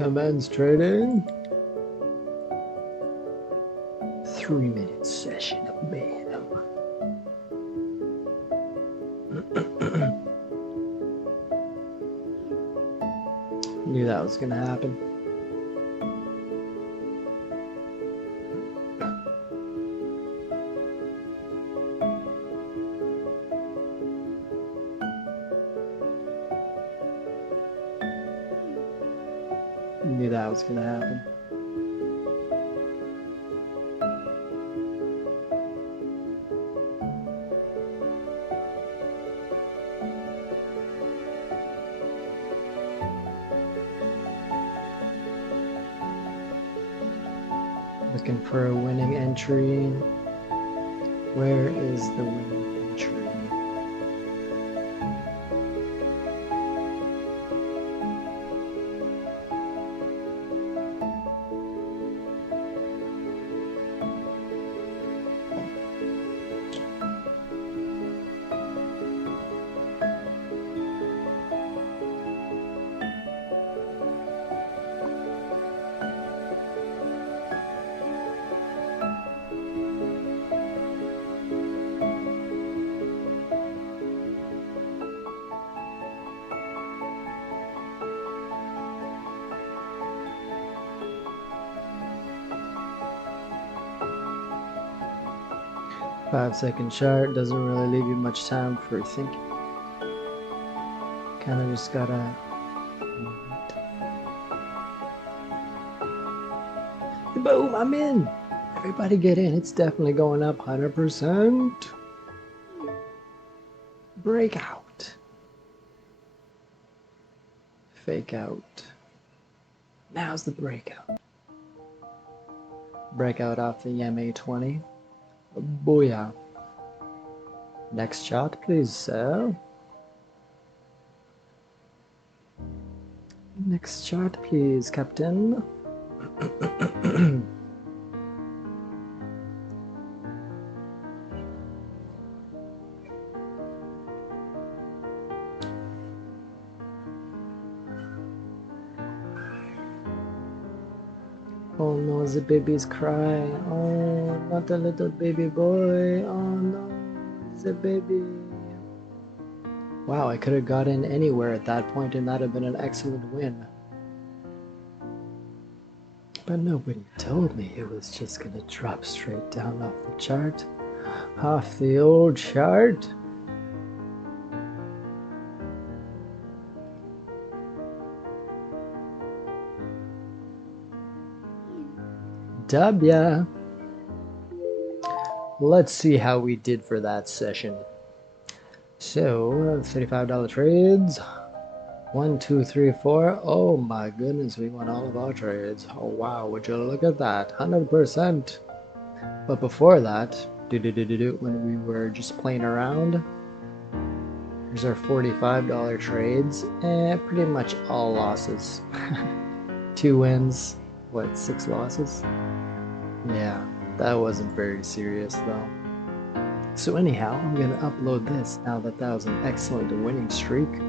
Commence trading. 3-minute session of mayhem. Knew that was gonna happen. Knew that was gonna happen. Looking for a winning entry. Where is the winning entry? Five-second chart doesn't really leave you much time for thinking. Kind of just gotta. Boom! I'm in. Everybody get in. It's definitely going up 100%. Breakout. Fake out. Now's the breakout. Breakout off the MA20. Booyah. Next chart, please, sir. Next chart, please, Captain. Oh no, the baby's crying. Oh, not a little baby boy. Oh no, the baby. Wow, I could have got in anywhere at that point and that'd have been an excellent win. But nobody told me it was just gonna drop straight down off the chart. Off the old chart. W. Let's see how we did for that session. So, $35 trades. 1, 2, 3, 4. Oh my goodness, we won all of our trades. Oh wow, would you look at that? 100%. But before that, when we were just playing around, here's our $45 trades, and pretty much all losses. 2 wins, what, 6 losses? Yeah, that wasn't very serious though. So anyhow, I'm gonna upload this now that that was an excellent winning streak.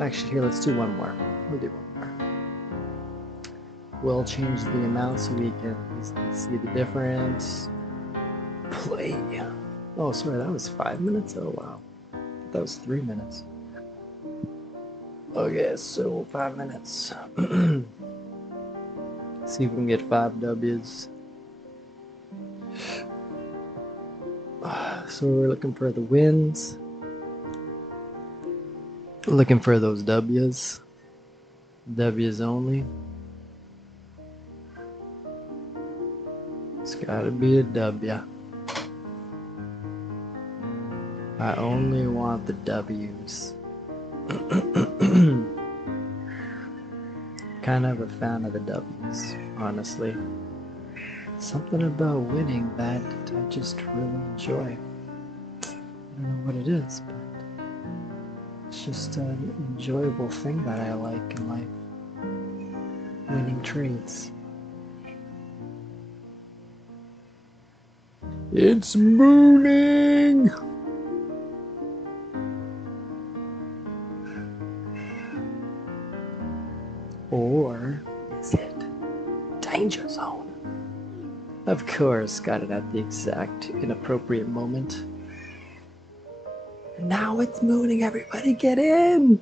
Actually, here, let's do one more. We'll do one more. We'll change the amount so we can easily see the difference. Play. Oh, sorry, that was 5 minutes? Oh, wow. That was 3 minutes. Okay, so 5 minutes. See if we can get 5 W's. So we're looking for the wins. Looking for those W's. W's only. It's gotta be a W. I only want the W's. Kind of a fan of the W's, honestly. Something about winning that I just really enjoy. I don't know what it is, but it's just an enjoyable thing that I like in life. Winning trades. It's mooning! Or is it danger zone? Of course, got it at the exact inappropriate moment. And now it's mooning. Everybody get in!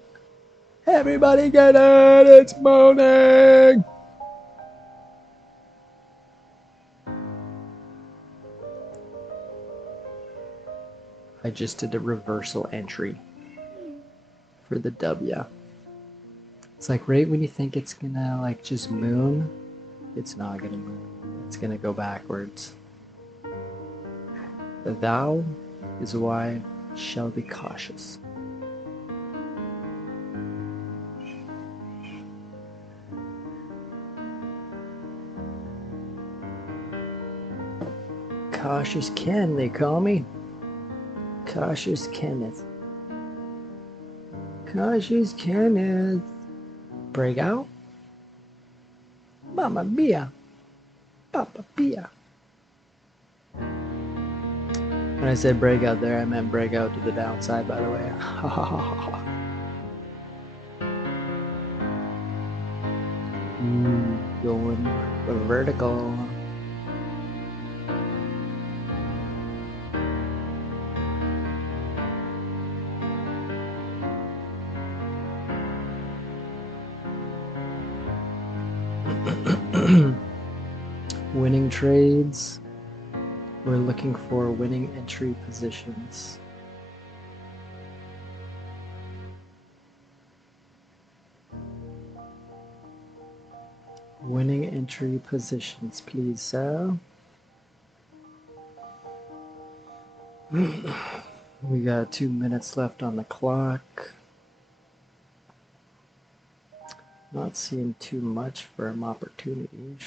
Everybody get in! It's mooning! I just did a reversal entry for the W. It's like right when you think it's gonna like just moon, it's not gonna moon. It's gonna go backwards. The thou is why shall be cautious. Cautious Ken, they call me. Cautious Kenneth. Cautious Kenneth. Breakout? Mamma mia. Papa Pia. When I said breakout there, I meant breakout to the downside, by the way. Going vertical. Winning trades. We're looking for winning entry positions. Winning entry positions, please, sir. We got 2 minutes left on the clock. Not seeing too much firm opportunities.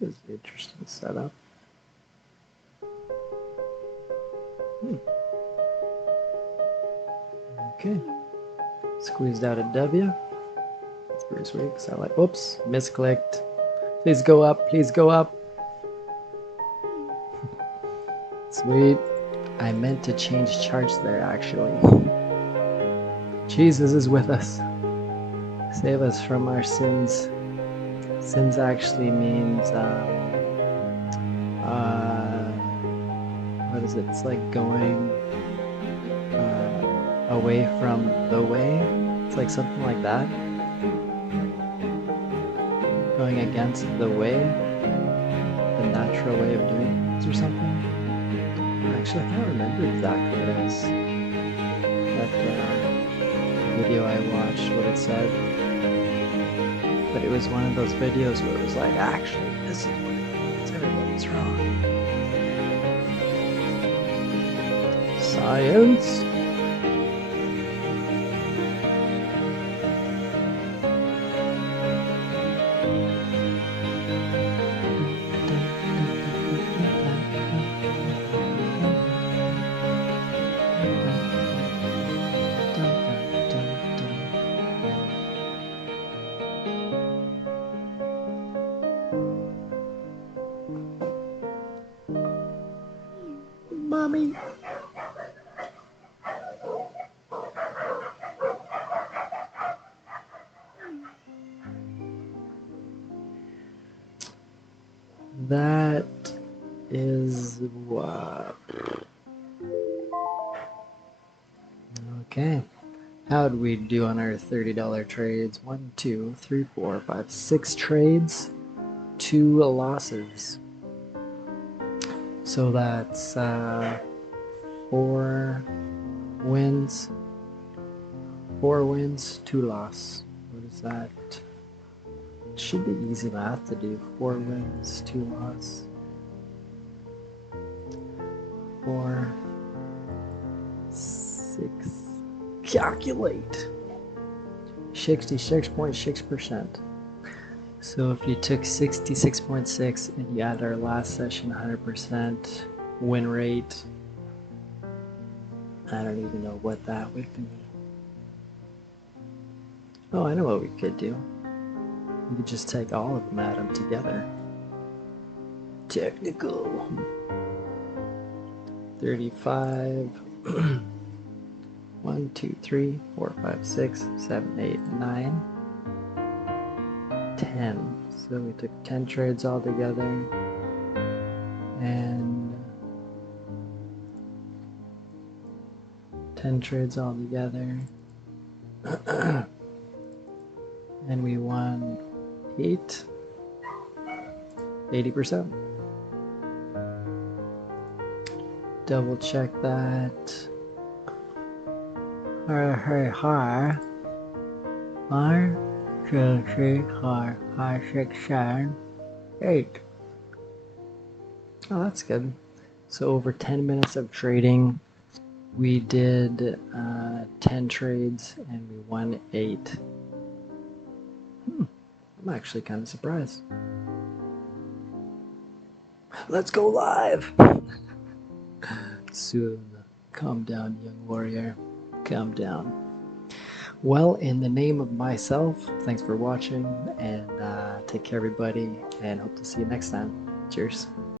This is an interesting setup. Okay. Squeezed out a W. That's pretty sweet because I like, oops, misclicked. Please go up, please go up. Sweet. I meant to change charts there actually. Jesus is with us. Save us from our sins. Sins actually means, what is it? It's like going away from the way. It's like something like that. Going against the way, the natural way of doing things or something. Actually, I can't remember exactly what it is. That video I watched, what it said. But it was one of those videos where it was like, actually, this is what it means. Everybody's wrong. Science. Mommy. That is what. Okay. How'd we do on our $30 trades? 1, 2, 3, 4, 5, 6 trades, 2 losses. So that's 4 wins, 2 loss. What is that? It should be easy math to do. 4 wins, 2 loss. 4, 6. Calculate. 66.6%. So if you took 66.6 and you add our last session 100% win rate, I don't even know what that would be. Oh, I know what we could do. We could just take all of them, add them together. Technical. 35 1, 2, 3, 4, 5, 6, 7, 8, 9, 10. So we took 10 trades all together, and 10 trades all together, and we won 80%. Double check that. R, 2, 3, 4, 5, 6, 7, 8. Oh, that's good. So over 10 minutes of trading, we did 10 trades and we won 8. I'm actually kind of surprised. Let's go live! Soon. Calm down, young warrior. Calm down. Well, in the name of myself, thanks for watching, and take care, everybody, and hope to see you next time. Cheers.